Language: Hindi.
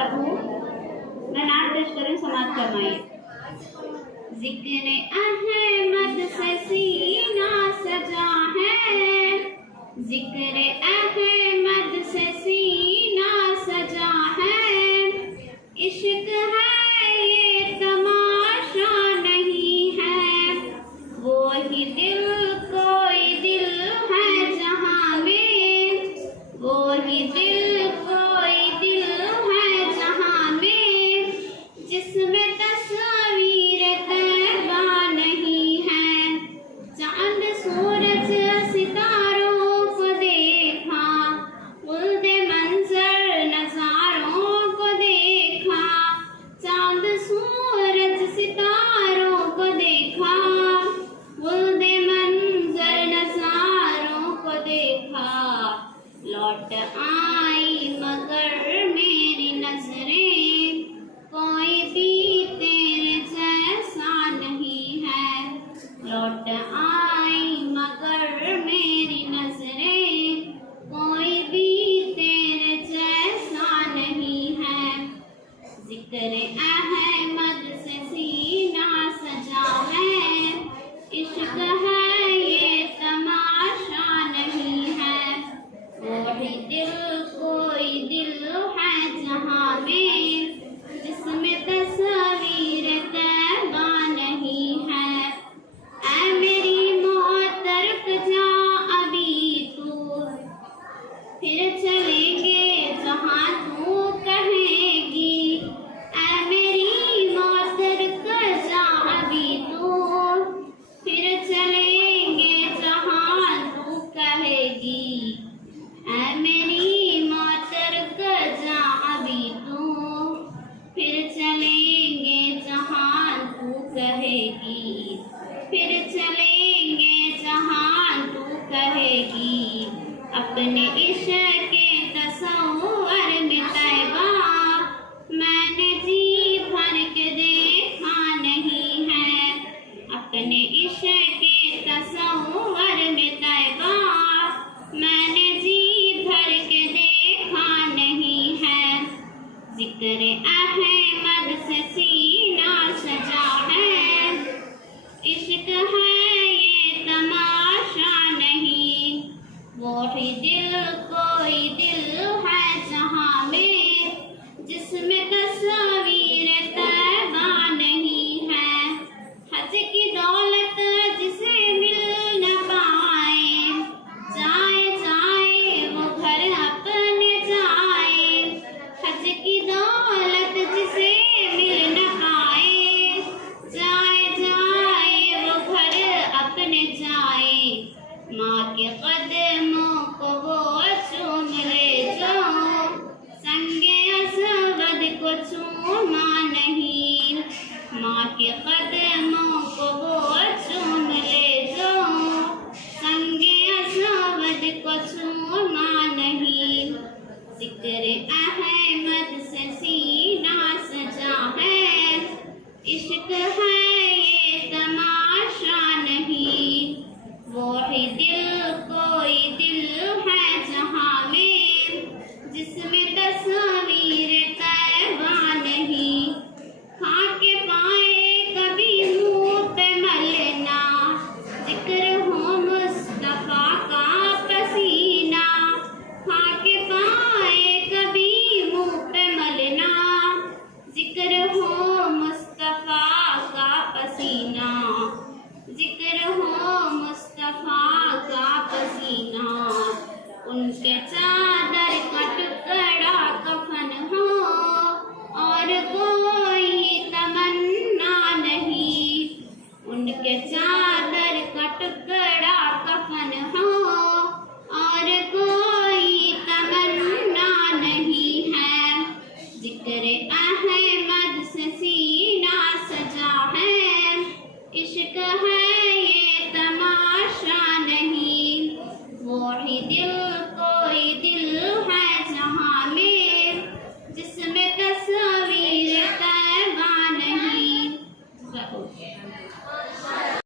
बात हूँ, मैं नाट पेश करूँ, समाप्त करवाइए। ज़िक्र अहमद से सीना सजा है, ज़िक्र अहमद से सीना सजा है, इश्क है ये तमाशा नहीं है, वो ही दिल कोई दिल है जहाँ में, वो ही दिल कोई दिल है जहाँ में, जिसमें तस्वीर तैबा नहीं है। चांद सूरज सितारों को देखा, उल्दे मंजर नजारों को देखा, चांद सूरज सितारों को देखा, उल्दे मंजर नजारों को देखा, लौट आई मगर मेरी नजरें, कोई भी तेरे जैसा नहीं है। लौट आई मगर मेरी नजरें, कोई भी तेरे जैसा नहीं है। ज़िक्र अहमद से सीना सजा है, इश्क है ये तमाशा नहीं है, वही दिल कोई दिल है जहाँ में, जिसमें तस्वीर तैबा नहीं है। ऐ मेरी मौत रुक जा अभी तू, फिर चलेंगे जहाँ तू कहेगी। ऐ मेरी मौत रुक जा अभी तू, फिर चलेंगे जहाँ तू कहेगी। ऐ मेरी मौत रुक जा अभी तू, फिर चलेंगे जहाँ तू कहेगी, फिर चलेंगे जहाँ तू कहेगी। अपने इश्क के तसव्वुर में तैबा मैंने जी भर के देखा नहीं है, अपने इश्क के तसव्वुर में तैबा मैंने जी भर के देखा नहीं है। ज़िक्र अहमद से सीना सजा है, इश्क है ये तमाशा नहीं, वो ही दिल कोई दिल है जहाँ में, जिसमें तस्वीर तैबा नहीं है। हज की दौलत जिसे मिल न पाए, जाए जाए वो घर अपने जाए। हज की दौलत जिसे मिल न पाए, जाए जाए वो घर अपने जाए। माँ के कदमों को वो चूम ले जो, संगे असवद को चूमा नहीं। माँ के कदम